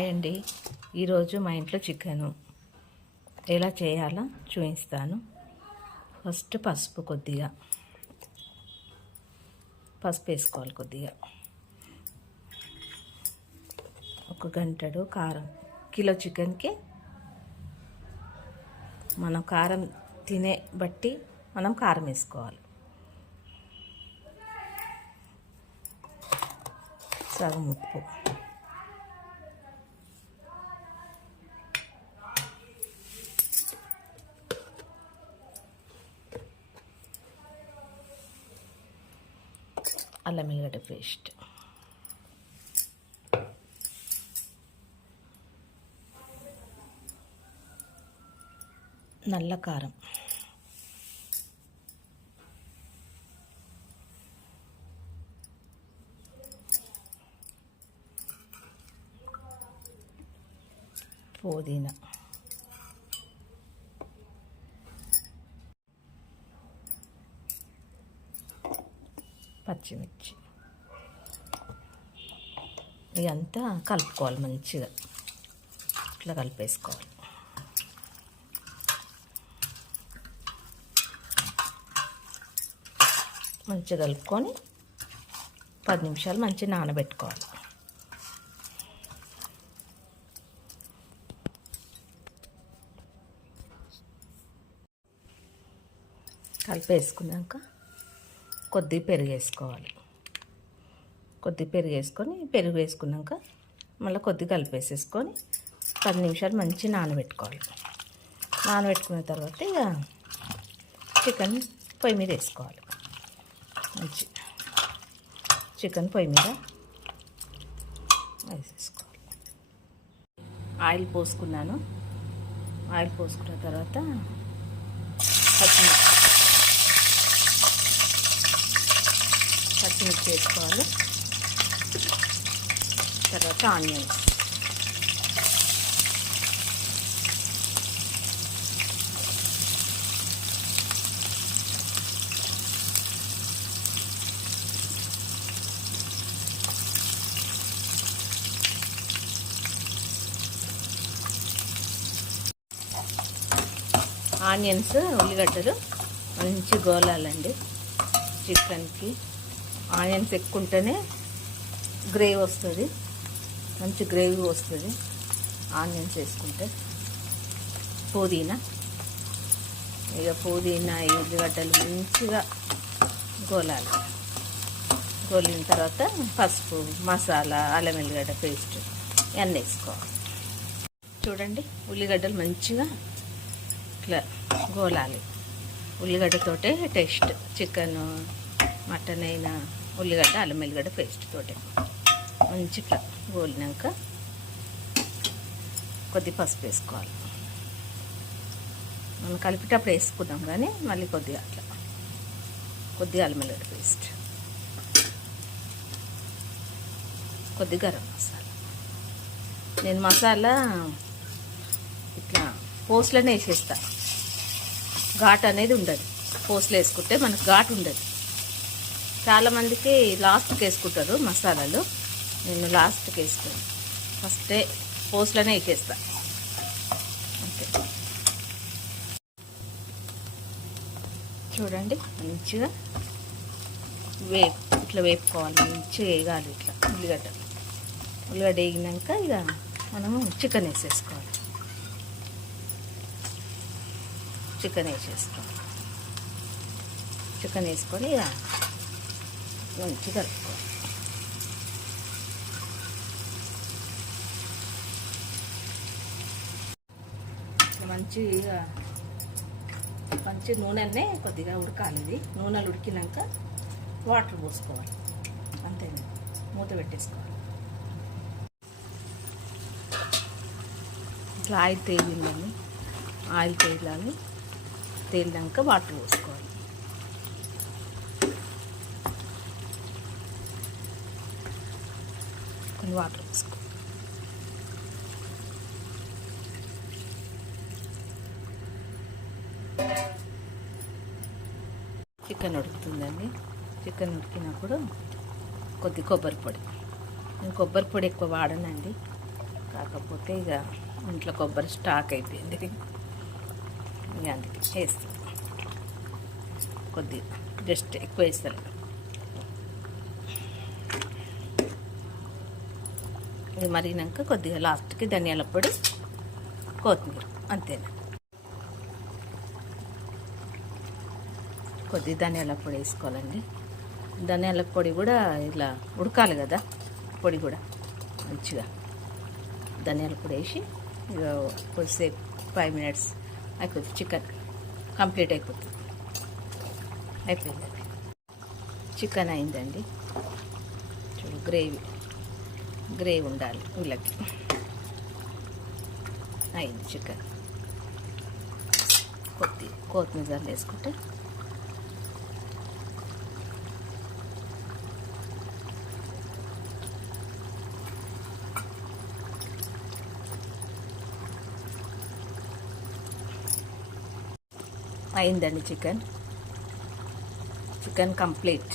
Hi అండి. ఈరోజు మా ఇంట్లో చికెను. ఎలా చేయాలో చూపిస్తాను. ఫస్ట్ పసుపు కొద్దిగా. పసుపు వేసుకోవాలి కొద్దిగా. ఒక గంటడు కారం. కిలో చికెన్కి మనం కారం తినే బట్టి మనం కారం వేసుకోవాలి. సగం ఉప్పు. అల్లం ఎల్లిగడ్డ పేస్ట్ నల్ల కారం పుదీనా పచ్చిమిర్చి. ఇదంతా కలుపుకోవాలి మంచిగా. ఇట్లా కలిపేసుకోవాలి. మంచిగా కలుపుకొని పది నిమిషాలు మంచిగా నానబెట్టుకోవాలి. కలిపేసుకున్నాక కొద్ది పెరుగు వేసుకోవాలి కొద్ది పెరుగు వేసుకొని పెరుగు వేసుకున్నాక మళ్ళీ కొద్దిగా కలిపేసేసుకొని పది నిమిషాలు మంచి నానబెట్టుకోవాలి. నానబెట్టుకున్న తర్వాత ఇక చికెన్ పొయ్యి మీద వేసుకోవాలి. మంచి చికెన్ పొయ్యి మీద వేసేసుకోవాలి. ఆయిల్ పోసుకున్నాను. ఆయిల్ పోసుకున్న తర్వాత పచ్చిమిర్చి పచ్చిమిర్చి వేసుకోవాలి. తర్వాత ఆనియన్స్. ఆనియన్స్ ఉల్లిగడ్డలు మంచి గోలాలండి. చికెన్కి ఆనియన్స్ ఎక్కువ ఉంటేనే గ్రేవీ వస్తుంది. మంచి గ్రేవీ వస్తుంది. ఆనియన్స్ వేసుకుంటే పుదీనా. ఇక పుదీనా ఉల్లిగడ్డలు మంచిగా గోలాలి. గోలిన తర్వాత పసుపు మసాలా అల్లం ఎల్లిగడ్డ పేస్ట్ ఇవన్నీ వేసుకోవాలి. చూడండి ఉల్లిగడ్డలు మంచిగా ఇట్లా గోలాలి. ఉల్లిగడ్డతోటే టేస్ట్. చికెన్ మటన్ అయినా ఉల్లిగడ్డ అల్లం ఎల్లిగడ్డ పేస్ట్ తోటి. మంచి ఇట్లా గోలినాక కొద్ది పసుపు వేసుకోవాలి. మనం కలిపేటప్పుడు వేసుకున్నాం కానీ మళ్ళీ కొద్దిగా అట్లా. కొద్దిగా అల్లం ఎల్లిగడ్డ పేస్ట్ కొద్ది గరం మసాలా. నేను మసాలా ఇట్లా పోస్ట్లోనే వేసేస్తా. ఘాట్ అనేది ఉండదు. పోస్ట్లో వేసుకుంటే మనకు ఘాట్ ఉండదు. చాలామందికి లాస్ట్కి వేసుకుంటారు మసాలాలు. నేను లాస్ట్కి వేసుకోను ఫస్టే పోస్ట్లోనే ఎక్కేస్తా. అంతే చూడండి మంచిగా వే ఇట్లా వేపుకోవాలి. మంచిగా వేగాలి ఇట్లా ఉల్లిగడ్డ. ఉల్లిగడ్డ వేగినాక ఇక మనము చికెన్ వేసేసుకోవాలి. చికెన్ వేసేసుకోవాలి. చికెన్ వేసుకొని ఇక మంచిగా కలుపుకోవాలి మంచిగా మంచి నూనెనే కొద్దిగా ఉడకాలి ఇది నూనెలు ఉడికినాక వాటర్ పోసుకోవాలి. అంతే మూత పెట్టేసుకోవాలి. ఇట్లా ఆయిల్ తేలిందండి ఆయిల్ తేలాలి తేలినాక వాటర్ పోసుకోవాలి. కొన్ని వాటర్ పోసుకో చికెన్ ఉడుకుతుందండి. చికెన్ ఉడికినప్పుడు కొద్ది కొబ్బరి పొడి. నేను కొబ్బరి పొడి ఎక్కువ వాడనండి. కాకపోతే ఇక ఇంట్లో కొబ్బరి స్టాక్ అయిపోయింది. ఇక అందుకే వేస్తాను కొద్దిగా జస్ట్ ఎక్కువ వేస్తాను. ఇది మరిగినాక కొద్దిగా లాస్ట్కి ధనియాల పొడి కొత్తిమీర అంతేనా? కొద్ది ధనియాల పొడి వేసుకోవాలండి. ధనియాల పొడి కూడా ఇలా ఉడకాలి కదా పొడి కూడా మంచిగా. ధనియాల పొడి వేసి ఇక కొద్దిసేపు ఫైవ్ మినిట్స్ అయిపోతుంది చికెన్ కంప్లీట్ అయిపోతుంది. అయిపోయిందండి. చికెన్ అయిందండి. చూడు గ్రేవీ. గ్రేవీ ఉండాలి వీళ్ళకి. అయింది చికెన్. కొత్తి కొత్తిమీర వేసుకుంటే. అయిందండి చికెన్. Chicken complete.